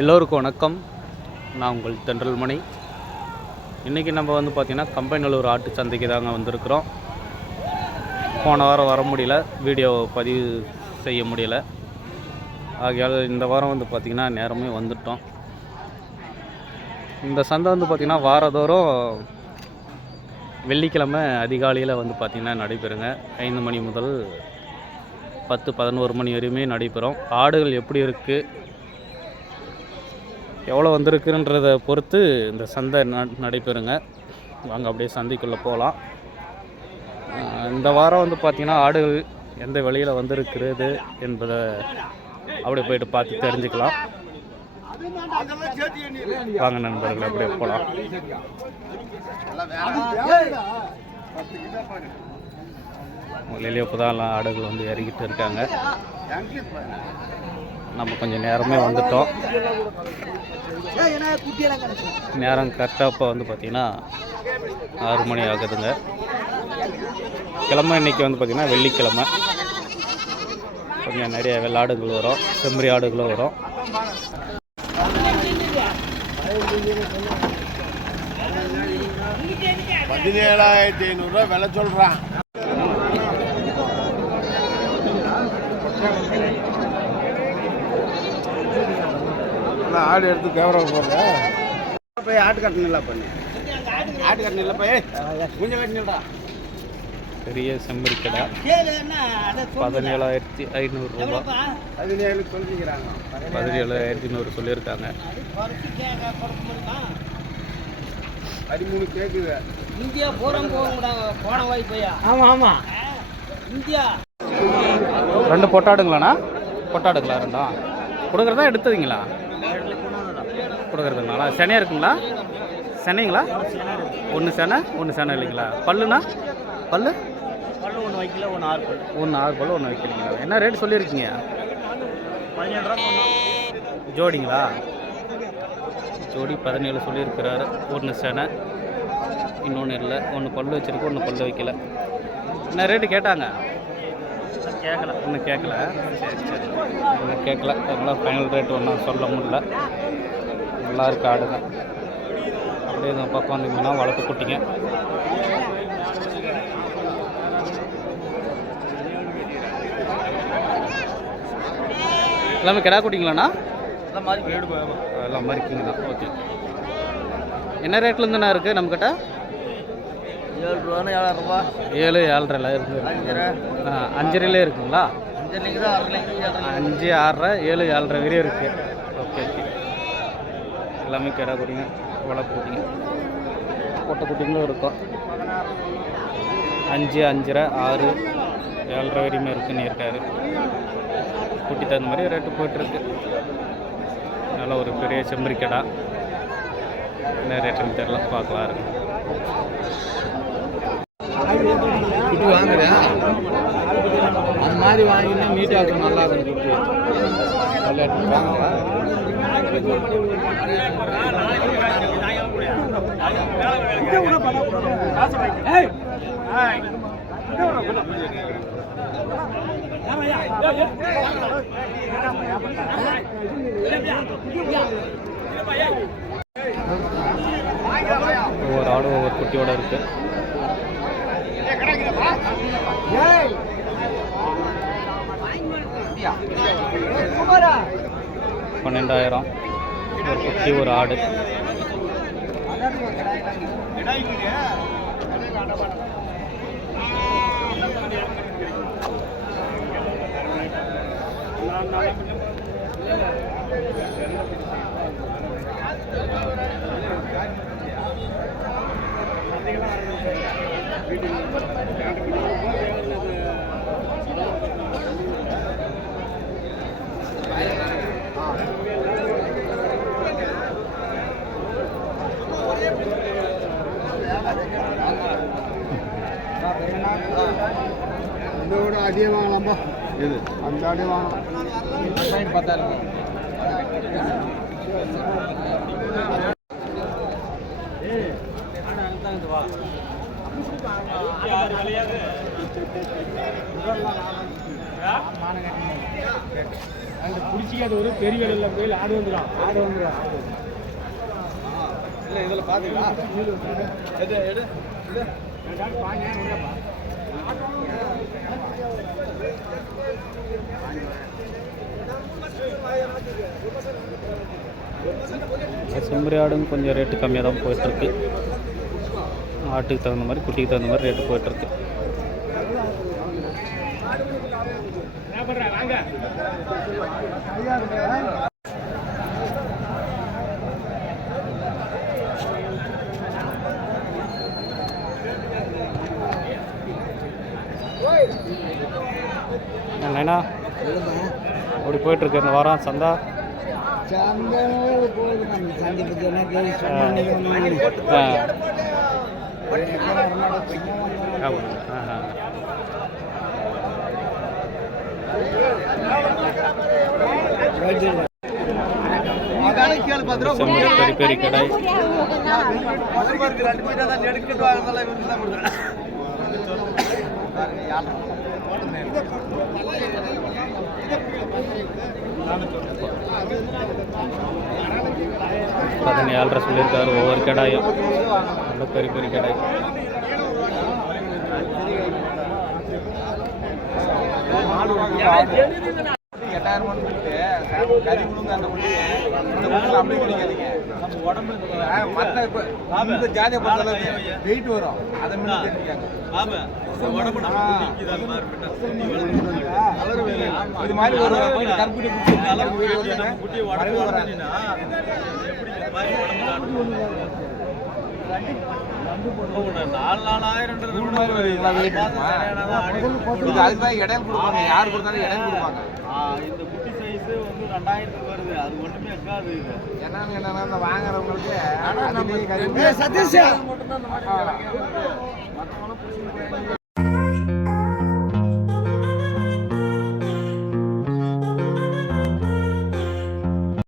எல்லோருக்கும் வணக்கம். நான் உங்கள் தென்றல்மணி. இன்றைக்கி நம்ம வந்து பார்த்திங்கன்னா கம்பைநல்லூர் ஆட்டு சந்தைக்கு தாங்க வந்திருக்கிறோம். போன வாரம் வர முடியல. வீடியோ பதிவு செய்ய முடியல. ஆகையால் இந்த வாரம் வந்து பார்த்திங்கன்னா நேரமே வந்துட்டோம். இந்த சந்தை வந்து பார்த்திங்கன்னா வாரதோறும் வெள்ளிக்கிழமை அதிகாலையில் வந்து பார்த்திங்கன்னா நடைபெறுங்க. ஐந்து மணி முதல் பத்து பதினோரு மணி வரையுமே நடைபெறும். ஆடுகள் எப்படி இருக்குது எவ்வளோ வந்திருக்குன்றத பொறுத்து இந்த சந்தை நடைபெறுங்க. வாங்க அப்படியே சந்தைக்குள்ளே போகலாம். இந்த வாரம் வந்து பார்த்திங்கன்னா ஆடுகள் எந்த வழியில் வந்திருக்கிறது என்பதை அப்படியே போயிட்டு பார்த்து தெரிஞ்சுக்கலாம். வாங்க நண்பர்கள் அப்படியே போகலாம். வெளியிலே இப்போ தான் எல்லாம் ஆடுகள் வந்து இறங்கிட்டு இருக்காங்க. நம்ம கொஞ்சம் நேரமே வந்துட்டோம். நேரம் கரெக்டாக இப்போ வந்து பார்த்திங்கன்னா ஆறு மணி ஆகுதுங்க. கிழமை இன்னைக்கு வந்து பார்த்திங்கன்னா வெள்ளிக்கிழமை. கொஞ்சம் நிறைய வெள்ளாடுகள் வரும் செம்மறி ஆடுகளும் வரும். பதினேழாயிரத்தி ஐநூறுரூவா விலை சொல்கிறான் ஆடு எடுத்து கேமரா போடுறேன் போய் ஆட்டு கட்டணும் இல்லை பண்ணு ஆட்டு கட்டணும் இல்லை போய் கொஞ்சம் கட்டணும்டா பெரிய செம்மறி கடை பதினேழாயிரத்தி ஐநூறுரூவா பதினேழு சொல்லிக்கிறாங்க. பதினேழாயிரத்தி நூறு சொல்லியிருக்காங்க. பதிமூணு கேட்குது இந்தியா பூரம் போக போன வாய்ப்பையா? ஆமா ஆமா. இந்தியா. ரெண்டு பொட்டாடுங்களாண்ணா? பொட்டாடுங்களா ரெண்டும் கொடுக்குறதா எடுத்ததுங்களா? கொடுக்குறதுங்களா செனையா இருக்குங்களா? சென்னைங்களா? ஒன்று செனை ஒன்று செனை இல்லைங்களா? பல்லுண்ணா பல்லு? பல்லு ஒன்று வைக்கல ஒன்று ஆறு பல்லு. ஒன்று ஆறு பல்லு ஒன்று வைக்கிறீங்களா என்ன ரேட் சொல்லியிருக்கீங்க? ஜோடிங்களா? ஜோடி பதினேழு சொல்லியிருக்கிறாரு. ஒன்று செனை இன்னொன்று இல்லை. ஒன்று பல்லு வச்சிருக்கு ஒன்று பல்லு வைக்கல. என்ன ரேட்டு கேட்டாங்க? கேட்கல ஒன்றும் கேட்கல சரி சரி. ஒன்றும் கேட்கல அதனால் ஃபைனல் ரேட் ஒன்றும் சொல்ல முடியல. நல்லா இருக்கு ஆடுங்க அப்படியே இந்த பக்கம் வந்தீங்கன்னா வளர்த்து குட்டிங்க. எல்லாமே கிடா குட்டிங்களாண்ணா? இந்த மாதிரி வீடு எல்லாம் மறிக்குங்கண்ணா ஓகே. என்ன ரேட்லேருந்துண்ணா இருக்குது நம்மக்கிட்ட ஏழு ரூபான்னு ஏழாயிரம் ரூபா ஏழு ஏழரைலாம் இருக்குது அஞ்சரை ஆ அஞ்சரையிலே இருக்குங்களா அஞ்சு ஆறரை ஏழு ஏழரை வரையும் இருக்குது எல்லாமே கிடா குட்டிங்க வளர்ப்பு குட்டிங்க கொட்டை குட்டிங்களும் இருக்கும். அஞ்சு அஞ்சரை ஆறு ஏழரை வரையுமே இருக்குன்னு இருக்காரு. குட்டி தகுந்த மாதிரி ரேட்டு போயிட்டுருக்கு. நல்ல ஒரு பெரிய செம்மறி கடா. என்ன ரேட்டுன்னு தெரில பார்க்கலாம். இருக்கு குட்டி வாங்குறேன். அந்த மாதிரி வாங்கினா மீட்டாக இருக்கும் நல்லா இருக்கும். குட்டி விளையாட்டு வாங்கவா ஒவ்வொரு ஆடும் ஒவ்வொரு குட்டியோட இருக்கு. பன்னெண்டாயிரம். ஒரு குட்டி ஒரு ஆடு. இதோட அதிகம் வாங்கலாம்பா இது. அந்த ஆடே வாங்கலாம் பத்தாயிரம் அந்த பிடிச்சிக்காத ஒரு பெரிய வேலையில போய் ஆடு வந்துடும் ஆடு வந்துடும் இல்லை இதில் பார்த்தீங்களா எடு எடு எடு. செம்பரி ஆடும் கொஞ்சம் ரேட்டு கம்மியாக தான் போயிட்டுருக்கு. ஆட்டுக்கு தகுந்த மாதிரி குட்டிக்கு தகுந்த மாதிரி ரேட்டு போயிட்டுருக்கு. என்னண்ணா அப்படி போயிட்டுருக்கு. இந்த வாரம் சந்தா. பத்து ரூபா செம்பரி பெரிய பெரிய கடை மதுரைக்கு கொடுக்குறேன் பதினேழரை சொல்லியிருக்காரு. ஒவ்வொரு கடாயும். நல்ல பெரிய பெரிய கடை. எட்டாயிரம் மணி கொடுத்து கறி கொடுங்க அந்த முடி அந்த முடி அப்படியே குடிக்காதீங்க நம்ம உடம்பு மற்ற இப்போ இந்த ஜாதியை பொறுத்த வெயிட் வரும். அதை மட்டும் தெரிஞ்சுக்காங்க இது மாதிரி ஒரு கருப்புட்டி குட்டி வராது யார் கொடுத்தாலும் இடையில கொடுப்பாங்க இந்த குட்டி சைஸ் வந்து ரெண்டாயிரத்துக்கு வருது அது ஒண்ணுமே இருக்காது இது என்னன்னு என்னன்னா இந்த வாங்குறவங்களுக்கு அதுலயே கறி- சதீஷ் புடிச்சுட்டு போயிடுறாங்க.